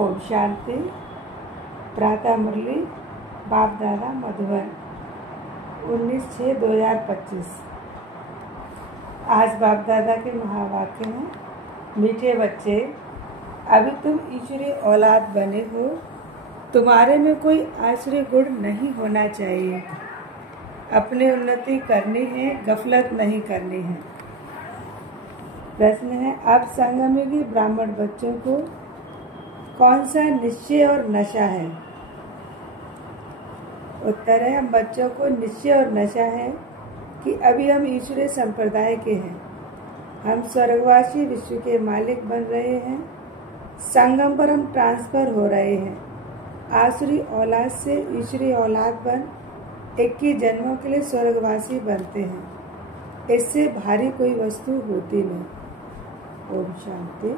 ओम शांति। प्रातः मुरली बाप दादा मधुबन 19/6/2025। आज बाप दादा के महावाक्य हैं। मीठे बच्चे, अभी तुम ईश्वरीय औलाद बने हो, तुम्हारे में कोई आसुरी गुण नहीं होना चाहिए। अपनी उन्नति करनी है, गफलत नहीं करनी है। प्रश्न है, अब संगमयुगी ब्राह्मण बच्चों को कौन सा निश्चय और नशा है? उत्तर है, हम बच्चों को निश्चय और नशा है कि अभी हम ईश्वरीय संप्रदाय के हैं। हम स्वर्गवासी विश्व के मालिक बन रहे हैं। संगम पर हम ट्रांसफर हो रहे हैं। आसुरी औलाद से ईश्वरीय औलाद बन 21 जन्मों के लिए स्वर्गवासी बनते हैं। इससे भारी कोई वस्तु होती नहीं। ओम शांति।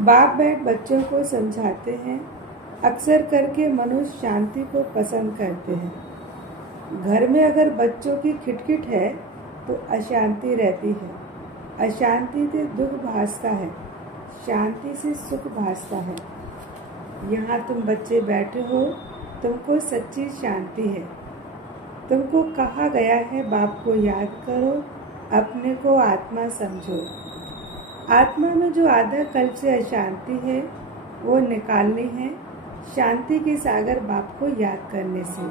बाप बैठ बच्चों को समझाते हैं। अक्सर करके मनुष्य शांति को पसंद करते हैं। घर में अगर बच्चों की खिटखिट है तो अशांति रहती है। अशांति से दुख भासता है, शांति से सुख भासता है। यहाँ तुम बच्चे बैठे हो, तुमको सच्ची शांति है। तुमको कहा गया है बाप को याद करो, अपने को आत्मा समझो। आत्मा में जो आधा कल्प से अशांति है वो निकालनी है शांति के सागर बाप को याद करने से।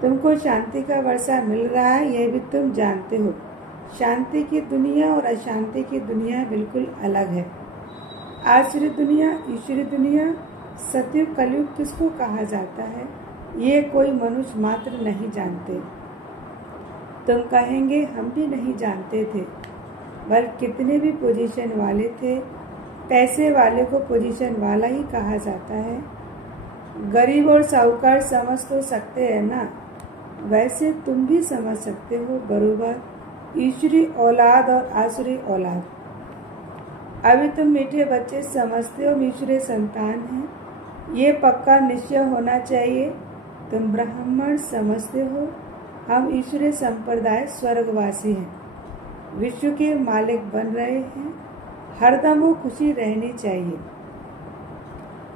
तुमको शांति का वर्षा मिल रहा है, यह भी तुम जानते हो। शांति की दुनिया और अशांति की दुनिया बिल्कुल अलग है। आसुरी दुनिया, ईश्वरी दुनिया, सतयुग कलयुग किसको कहा जाता है ये कोई मनुष्य मात्र नहीं जानते। तुम कहेंगे हम भी नहीं जानते थे। पर कितने भी पोजीशन वाले थे, पैसे वाले को पोजीशन वाला ही कहा जाता है। गरीब और साहूकार समझ तो सकते हैं ना, वैसे तुम भी समझ सकते हो बरोबर ईश्वरी औलाद और आसुरी औलाद। अभी तुम मीठे बच्चे समझते हो ईश्वरी संतान हैं, ये पक्का निश्चय होना चाहिए। तुम ब्राह्मण समझते हो हम ईश्वरीय संप्रदाय स्वर्गवासी हैं, विश्व के मालिक बन रहे हैं। हरदम वो खुशी रहनी चाहिए।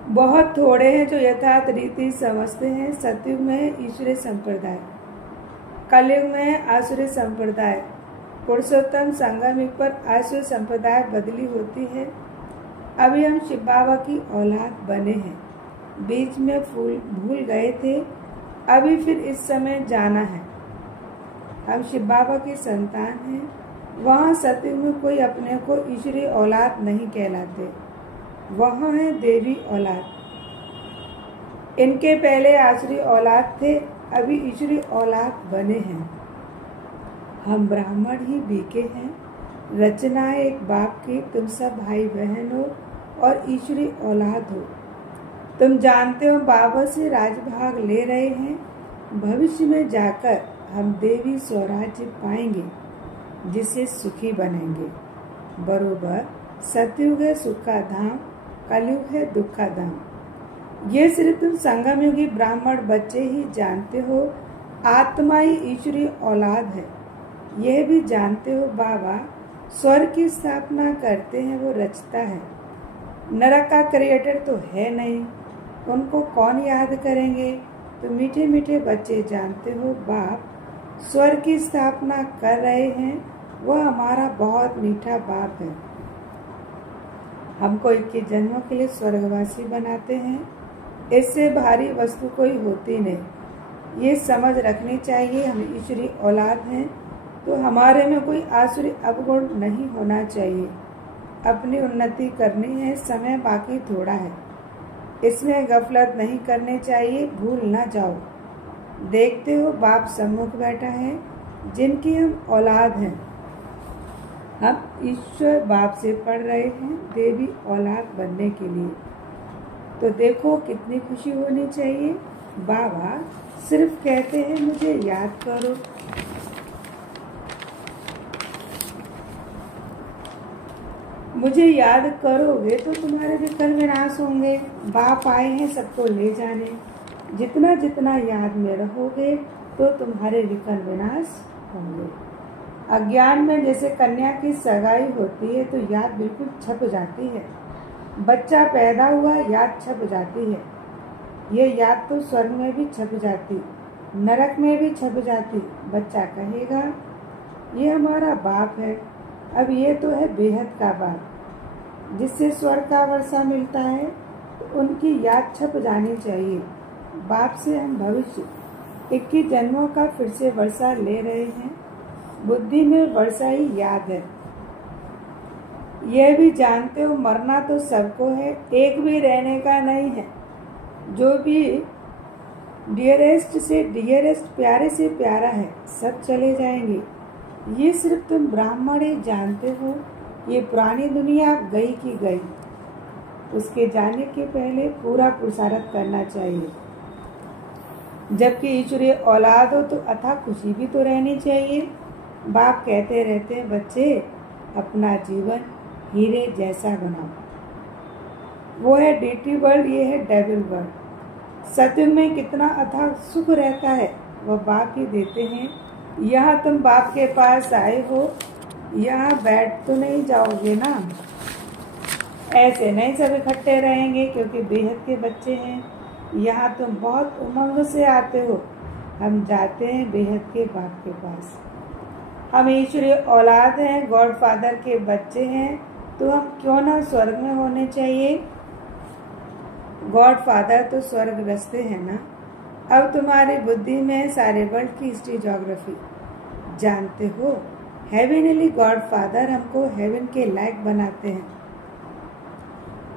बहुत थोड़े हैं जो यथार्थ रीति समझते हैं। सतयुग में है ईश्वरीय संप्रदाय, कलयुग में है आसुरी संप्रदाय। पुरुषोत्तम संगम युग पर आसुरी संप्रदाय बदली होती है। अभी हम शिव बाबा की औलाद बने हैं। बीच में भूल गए थे, अभी फिर इस समय जाना है। हम शिव बाबा की संतान हैं। वहाँ सतयुग में कोई अपने को ईश्वरी औलाद नहीं कहलाते, वहाँ है देवी औलाद। इनके पहले आसुरी औलाद थे, अभी ईश्वरी औलाद बने हैं। हम ब्राह्मण ही बीके हैं। रचना है एक बाप की, तुम सब भाई बहन हो और ईश्वरी औलाद हो। तुम जानते हो बाबा से राजभाग ले रहे हैं। भविष्य में जाकर हम देवी स्वराज्य पाएंगे, जिससे सुखी बनेंगे। बरोबर सतयुग है सुख का धाम, कलयुग है दुख का धाम। ये सिर्फ तुम संगम युगी ब्राह्मण बच्चे ही जानते हो। आत्मा ही ईश्वरीय औलाद है। यह भी जानते हो बाबा स्वर्ग की स्थापना करते हैं, वो रचता है। नरक का क्रिएटर तो है नहीं, उनको कौन याद करेंगे? तो मीठे मीठे बच्चे जानते हो बाप स्वर्ग की स्थापना कर रहे हैं। वह हमारा बहुत मीठा बाप है। हमको 21 जन्मों के लिए स्वर्गवासी बनाते हैं। इससे भारी वस्तु कोई होती नहीं। ये समझ रखनी चाहिए हम ईश्वरी औलाद हैं, तो हमारे में कोई आसुरी अवगुण नहीं होना चाहिए। अपनी उन्नति करनी है, समय बाकी थोड़ा है। इसमें गफलत नहीं करनी चाहिए, भूल ना जाओ। देखते हो बाप सम्मुख बैठा है, जिनकी हम औलाद हैं। हम ईश्वर बाप से पढ़ रहे हैं देवी औलाद बनने के लिए। तो देखो कितनी खुशी होनी चाहिए। बाबा सिर्फ कहते हैं मुझे याद करो। मुझे याद करोगे तो तुम्हारे विकल विनाश होंगे। बाप आए हैं सबको ले जाने। जितना जितना याद में रहोगे तो तुम्हारे विकल विनाश होंगे। अज्ञान में जैसे कन्या की सगाई होती है तो याद बिल्कुल छप जाती है। बच्चा पैदा हुआ, याद छप जाती है। ये याद तो स्वर्ग में भी छप जाती, नरक में भी छप जाती। बच्चा कहेगा ये हमारा बाप है। अब ये तो है बेहद का बाप जिससे स्वर्ग का वर्षा मिलता है, तो उनकी याद छप जानी चाहिए। बाप से हम भविष्य 21 जन्मों का फिर से वर्षा ले रहे हैं। बुद्धि में वर्षा ही याद है। यह भी जानते हो मरना तो सबको है, एक भी रहने का नहीं है। जो भी डियरेस्ट से डियरेस्ट, प्यारे से प्यारा है, सब चले जाएंगे। ये सिर्फ तुम ब्राह्मण ही जानते हो। ये पुरानी दुनिया गई की गई। उसके जाने के पहले पूरा पुरुषार्थ करना चाहिए। जबकि ईश्वरीय औलाद हो तो अथाह खुशी भी तो रहनी चाहिए। बाप कहते रहते हैं बच्चे अपना जीवन हीरे जैसा बनाओ। वो है डीटी वर्ल्ड, ये है डेविल वर्ल्ड। सत्युग में कितना अथाह सुख रहता है वह बाप ही देते हैं। यहाँ तुम बाप के पास आए हो, यहाँ बैठ तो नहीं जाओगे ना। ऐसे नहीं सब इकट्ठे रहेंगे क्योंकि बेहद के बच्चे हैं। यहाँ तुम बहुत उमंग से आते हो। हम जाते हैं बेहद के बाप के पास। हम ईश्वरीय औलाद हैं, गॉड फादर के बच्चे हैं, तो हम क्यों ना स्वर्ग में होने चाहिए। गॉड फादर तो स्वर्ग रस्ते हैं ना। अब तुम्हारी बुद्धि में सारे वर्ल्ड की हिस्ट्री ज्योग्राफी जानते हो। हेवनली गॉड फादर हमको हेवन के लायक बनाते हैं,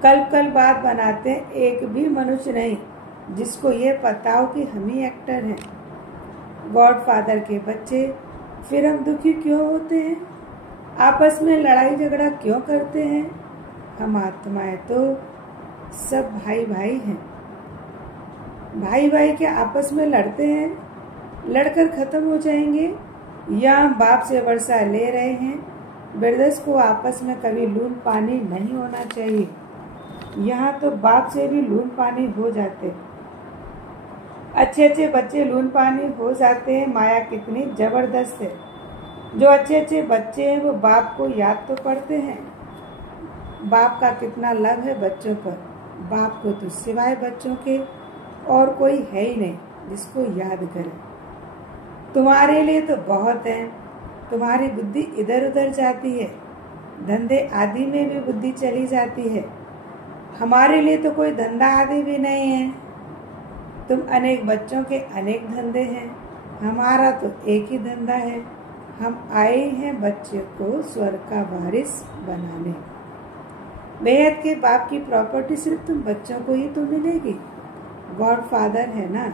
कल बात बनाते हैं। एक भी मनुष्य नहीं जिसको ये पता हो कि हम ही एक्टर हैं, गॉड फादर के बच्चे। फिर हम दुखी क्यों होते हैं, आपस में लड़ाई झगड़ा क्यों करते हैं। हम आत्माएं तो सब भाई भाई हैं। भाई भाई क्या आपस में लड़ते हैं, लड़कर खत्म हो जाएंगे। या हम बाप से वर्षा ले रहे हैं। ब्रदर्स को आपस में कभी लून पानी नहीं होना चाहिए। यहाँ तो बाप से भी लून पानी हो जाते। अच्छे अच्छे बच्चे लून पानी हो जाते हैं। माया कितनी जबरदस्त है। जो अच्छे अच्छे बच्चे हैं वो बाप को याद तो करते हैं। बाप का कितना लव है बच्चों पर। बाप को तो सिवाय बच्चों के और कोई है ही नहीं जिसको याद करे। तुम्हारे लिए तो बहुत है। तुम्हारी बुद्धि इधर उधर जाती है, धंधे आदि में भी बुद्धि चली जाती है। हमारे लिए तो कोई धंधा आदि भी नहीं है। तुम अनेक बच्चों के अनेक धंधे हैं, हमारा तो एक ही धंधा है। हम आए हैं बच्चे को स्वर्ग का वारिस बनाने। बेहद के बाप की प्रॉपर्टी सिर्फ तुम बच्चों को ही तो मिलेगी। गॉड फादर है ना,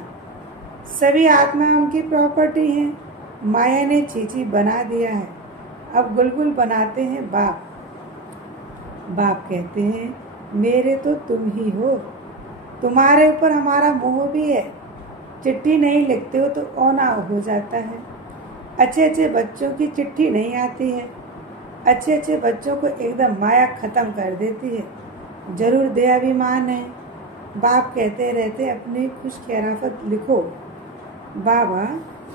सभी आत्मा उनकी प्रॉपर्टी है। माया ने चीची बना दिया है, अब गुलगुल बनाते हैं बाप। बाप कहते हैं मेरे तो तुम ही हो, तुम्हारे ऊपर हमारा मोह भी है। चिट्ठी नहीं लिखते हो तो औना हो जाता है। अच्छे अच्छे बच्चों की चिट्ठी नहीं आती है। अच्छे अच्छे बच्चों को एकदम माया खत्म कर देती है। जरूर दयाभिमान है। बाप कहते रहते अपनी खुश खैराफत लिखो। बाबा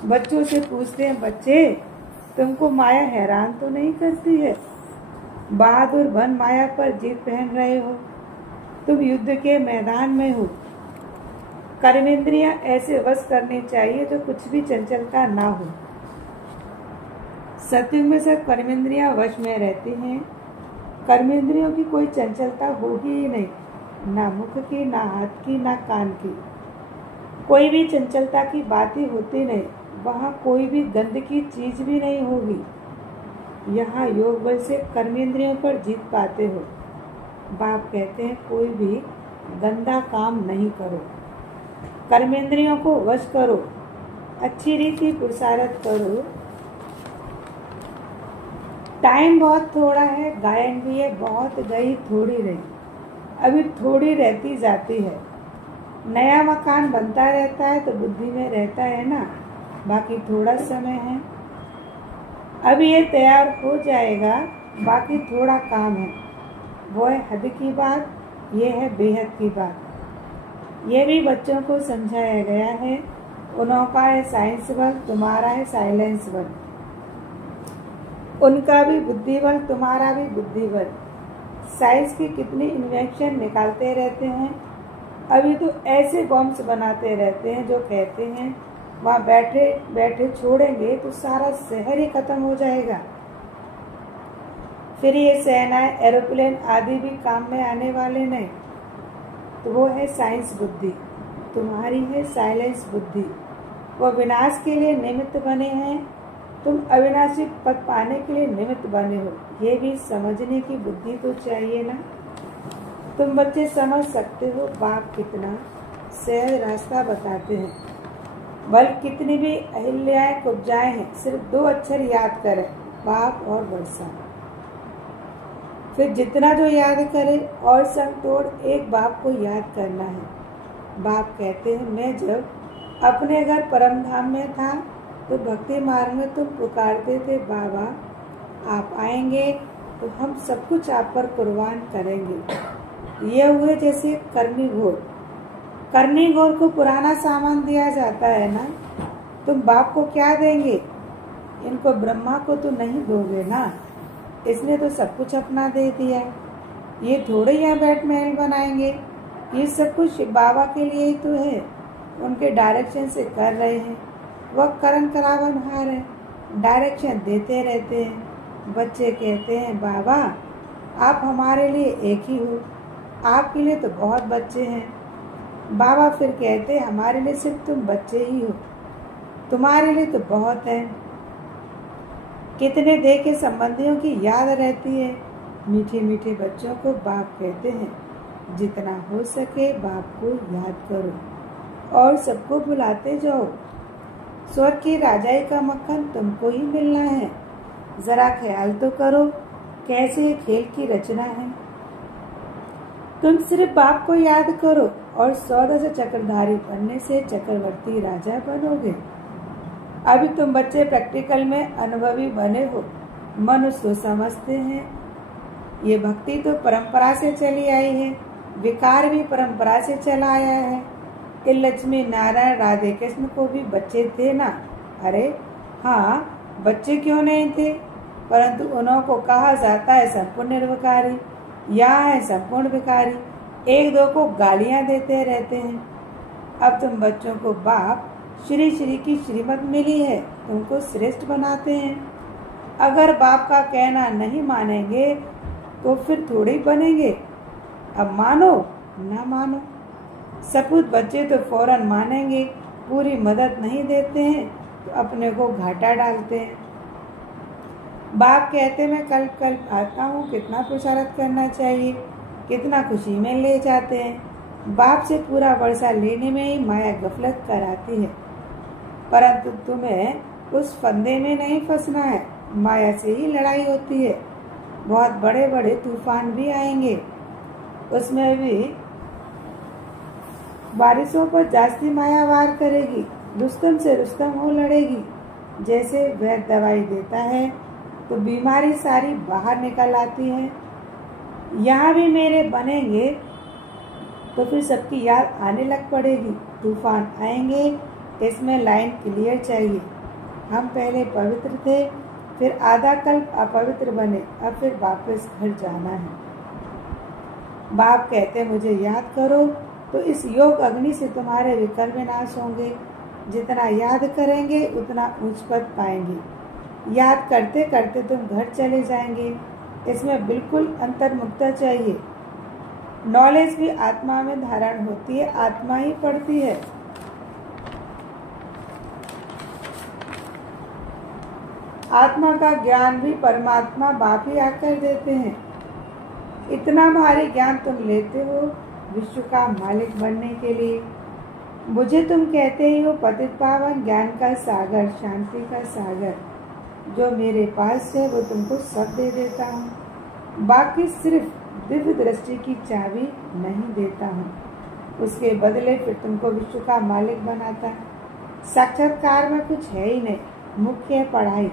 बच्चों से पूछते हैं बच्चे तुमको माया हैरान तो नहीं करती है। बहादुर बन माया पर जीत पहन रहे हो। तुम युद्ध के मैदान में हो। कर्मेंद्रियां ऐसे वश करनी चाहिए जो कुछ भी चंचलता ना हो। सत्युग में सब कर्मेंद्रियां वश में रहती हैं। कर्मेंद्रियों की कोई चंचलता होगी ही नहीं, ना मुख की, ना हाथ की, ना कान की। कोई भी चंचलता की बात ही होती नहीं। वहाँ कोई भी गंद की चीज भी नहीं होगी। यहाँ योग बल से कर्मेंद्रियों पर जीत पाते हो। बाप कहते हैं कोई भी गंदा काम नहीं करो, कर्मेंद्रियों को वश करो, अच्छी रीति पुरुषार्थ करो। टाइम बहुत थोड़ा है, गायन भी है, बहुत गई थोड़ी रही, अभी थोड़ी रहती जाती है। नया मकान बनता रहता है तो बुद्धि में रहता है ना, बाकी थोड़ा समय है। अभी ये तैयार हो जाएगा, बाकी थोड़ा काम है। वो है हद की बात, ये है बेहद की बात। ये भी बच्चों को समझाया गया है। उन्हों का है साइंस बल, तुम्हारा है साइलेंस बल। उनका भी बुद्धि बल, तुम्हारा भी बुद्धि बल। साइंस की कितनी इन्वेंशन निकालते रहते हैं, अभी तो ऐसे बॉम्ब्स बनाते रहते हैं जो कहते हैं वहाँ बैठे बैठे छोड़ेंगे तो सारा शहर ही खत्म हो जाएगा। फिर ये सेनाएं, एरोप्लेन आदि भी काम में आने वाले नहीं। तो वो है साइंस बुद्धि, तुम्हारी है साइलेंस बुद्धि। वो विनाश के लिए निमित्त बने हैं, तुम अविनाशी पद पाने के लिए निमित्त बने हो। ये भी समझने की बुद्धि तो चाहिए ना। तुम बच्चे समझ सकते हो बाप कितना सहज रास्ता बताते हैं। बल कितनी भी अहिल्याएं कुब्जाएं हैं, सिर्फ 2 अक्षर याद करें, बाप और वर्षा। फिर जितना जो याद करे और संग तोड़ एक बाप को याद करना है। बाप कहते हैं मैं जब अपने घर परम धाम में था तो भक्ति मार्ग में तुम पुकारते थे बाबा आप आएंगे तो हम सब कुछ आप पर कुर्बान करेंगे। ये हुए जैसे करनी घोर। करनी घोर को पुराना सामान दिया जाता है ना, तुम बाप को क्या देंगे? इनको ब्रह्मा को तो नहीं दोगे ना, इसने तो सब कुछ अपना दे दिया। ये थोड़े यहाँ बैठ महल बनाएंगे, ये सब कुछ बाबा के लिए ही तो है, उनके डायरेक्शन से कर रहे हैं। वह करण करावनहार है, डायरेक्शन देते रहते हैं। बच्चे कहते हैं बाबा आप हमारे लिए एक ही हो, आपके लिए तो बहुत बच्चे हैं। बाबा फिर कहते हैं हमारे लिए सिर्फ तुम बच्चे ही हो, तुम्हारे लिए तो बहुत है। कितने देखे संबंधियों की याद रहती है। मीठे मीठे बच्चों को बाप कहते हैं जितना हो सके बाप को याद करो और सबको बुलाते जाओ। स्वर्ग की राजाई का मक्खन तुमको ही मिलना है। जरा ख्याल तो करो कैसे ये खेल की रचना है। तुम सिर्फ बाप को याद करो और 110 चक्रधारी बनने से चक्रवर्ती राजा बनोगे। अभी तुम बच्चे प्रैक्टिकल में अनुभवी बने हो, मनुष्य तो समझते हैं। ये भक्ति तो परंपरा से चली आई है, विकार भी परंपरा से चला आया है। कि लक्ष्मी नारायण राधे कृष्ण को भी बच्चे थे ना। अरे हाँ, बच्चे क्यों नहीं थे, परंतु उन्हों को कहा जाता है संपूर्ण निर्विकारी, यहाँ है संपूर्ण विकारी। 1-2 को गालियां देते रहते हैं। अब तुम बच्चों को बाप श्री श्री की श्रीमत मिली है, तुमको श्रेष्ठ बनाते हैं। अगर बाप का कहना नहीं मानेंगे तो फिर थोड़ी बनेंगे। अब मानो ना मानो, सपूत बच्चे तो फौरन मानेंगे, पूरी मदद नहीं देते हैं तो अपने को घाटा डालते हैं। बाप कहते मैं कल आता हूँ, कितना पुरुषार्थ करना चाहिए, कितना खुशी में ले जाते हैं। बाप से पूरा वर्षा लेने में ही माया गफलत कराती है, परंतु तुम्हें उस फंदे में नहीं फंसना है। माया से ही लड़ाई होती है। बहुत बड़े बड़े तूफान भी आएंगे, उसमें भी बारिशों पर जास्ती माया वार करेगी, रुस्तम से रुस्तम हो लड़ेगी। जैसे वैद्य दवाई देता है तो बीमारी सारी बाहर निकल आती है। यहाँ भी मेरे बनेंगे तो फिर सबकी याद आने लग पड़ेगी। तूफान आएंगे, इसमें लाइन क्लियर चाहिए। हम पहले पवित्र थे, फिर आधा कल्प अपवित्र बने, अब फिर वापस घर जाना है। बाप कहते मुझे याद करो तो इस योग अग्नि से तुम्हारे विकल्प नाश होंगे। जितना याद करेंगे उतना ऊंच पद पाएंगे। याद करते करते तुम घर चले जाएंगे। इसमें बिल्कुल अंतर्मुखता चाहिए। नॉलेज भी आत्मा में धारण होती है, आत्मा ही पढ़ती है। आत्मा का ज्ञान भी परमात्मा बाप ही आकर देते हैं। इतना भारी ज्ञान तुम लेते हो विश्व का मालिक बनने के लिए। मुझे तुम कहते ही हो पतित पावन, ज्ञान का सागर, शांति का सागर। जो मेरे पास है वो तुमको सब दे देता हूँ। बाकी सिर्फ दिव्य दृष्टि की चाबी नहीं देता हूँ, उसके बदले फिर तुमको विश्व का मालिक बनाता। साक्षात्कार में कुछ है ही नहीं, मुख्य है पढ़ाई।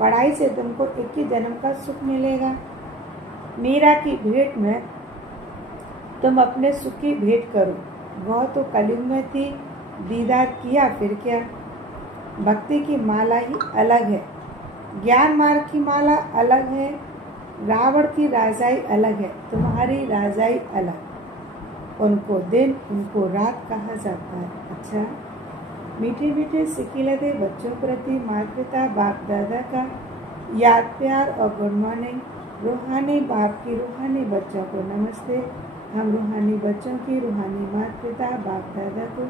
पढ़ाई से तुमको 21 जन्म का सुख मिलेगा। मीरा की भेंट में तुम अपने सुख की भेंट करो। वह तो कलयुग में थी, दीदार किया फिर क्या। भक्ति की माला ही अलग है, ज्ञान मार्ग की माला अलग है, रावण की राजाई अलग है, तुम्हारी राजाई अलग। उनको दिन उनको रात कहा जाता है। अच्छा, मीठे मीठे सिकिलते बच्चों प्रति माता पिता बाप दादा का याद प्यार और गुड मॉर्निंग। रूहानी बाप की रूहानी बच्चों को नमस्ते। हम रूहानी बच्चों की रूहानी माता पिता बाप दादा को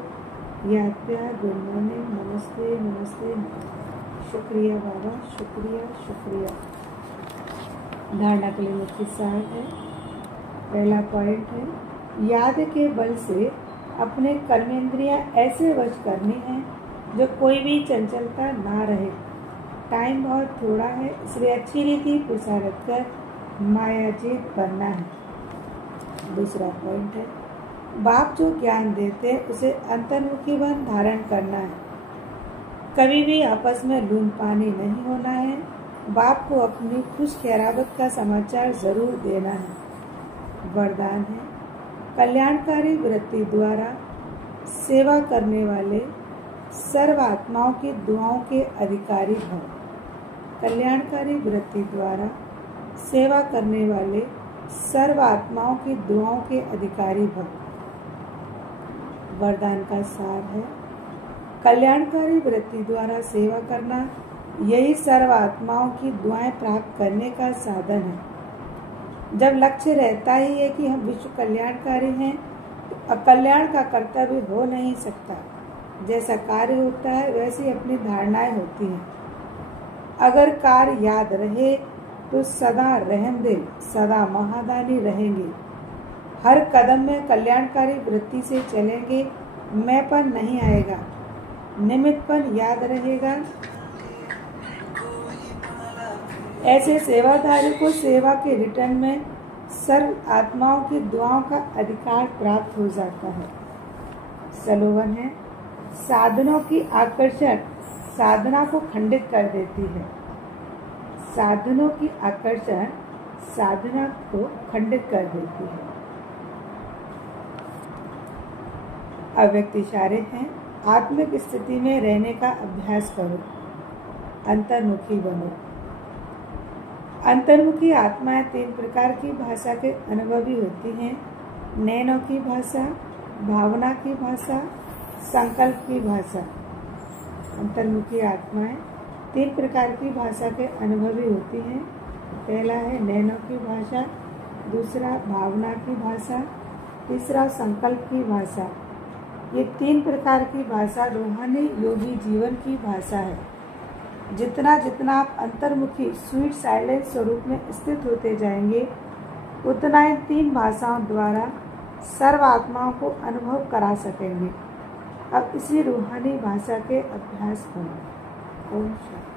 याद प्यार गुड मॉर्निंग नमस्ते नमस्ते। शुक्रिया बाबा, शुक्रिया शुक्रिया। धारणा के लिए मुख्य सार है। पहला पॉइंट है, याद के बल से अपने कर्मेंद्रियां ऐसे वश करनी है जो कोई भी चंचलता ना रहे। टाइम बहुत थोड़ा है, इसलिए अच्छी रीति प्रसारित कर मायाजीत बनना है। दूसरा पॉइंट है, बाप जो ज्ञान देते हैं उसे अंतर्मुखी बन धारण करना है। कभी भी आपस में लून पानी नहीं होना है। बाप को अपनी खुश खैराबत का समाचार जरूर देना है। वरदान है, कल्याणकारी वृत्ति द्वारा सेवा करने वाले सर्व आत्माओं की दुआओं के अधिकारी भव। कल्याणकारी वृत्ति द्वारा सेवा करने वाले सर्व आत्माओं की दुआओं के अधिकारी भव। वरदान का सार है, कल्याणकारी वृत्ति द्वारा सेवा करना यही सर्व आत्माओं की दुआएं प्राप्त करने का साधन है। जब लक्ष्य रहता ही है कि हम विश्व कल्याणकारी हैं, तो अकल्याण का कर्तव्य हो नहीं सकता। जैसा कार्य होता है वैसी अपनी धारणाएं होती हैं। अगर कार्य याद रहे तो सदा रहमदिल सदा महादानी रहेंगे। हर कदम में कल्याणकारी वृत्ति से चलेंगे, मैंपन नहीं आएगा, निमित्तपन याद रहेगा। ऐसे सेवाधारी को सेवा के रिटर्न में सर्व आत्माओं की दुआओं का अधिकार प्राप्त हो जाता है। स्लोगन है, साधनों की आकर्षण साधना को खंडित कर देती है। साधनों की आकर्षण साधना को खंडित कर देती है। अव्यक्त इशारे हैं, आत्मिक स्थिति में रहने का अभ्यास करो, अंतर्मुखी बनो। अंतर्मुखी आत्माएं 3 प्रकार की भाषा के अनुभवी होती हैं। नैनों की भाषा, भावना की भाषा, संकल्प की भाषा। अंतर्मुखी आत्माएं 3 प्रकार की भाषा के अनुभवी होती हैं। पहला है नैनों की भाषा, दूसरा भावना की भाषा, तीसरा संकल्प की भाषा। ये 3 प्रकार की भाषा रूहानी योगी जीवन की भाषा है। जितना जितना आप अंतर्मुखी स्वीट साइलेंस स्वरूप में स्थित होते जाएंगे, उतना इन 3 भाषाओं द्वारा सर्व आत्माओं को अनुभव करा सकेंगे। अब इसी रूहानी भाषा के अभ्यास करें। ओम शांति।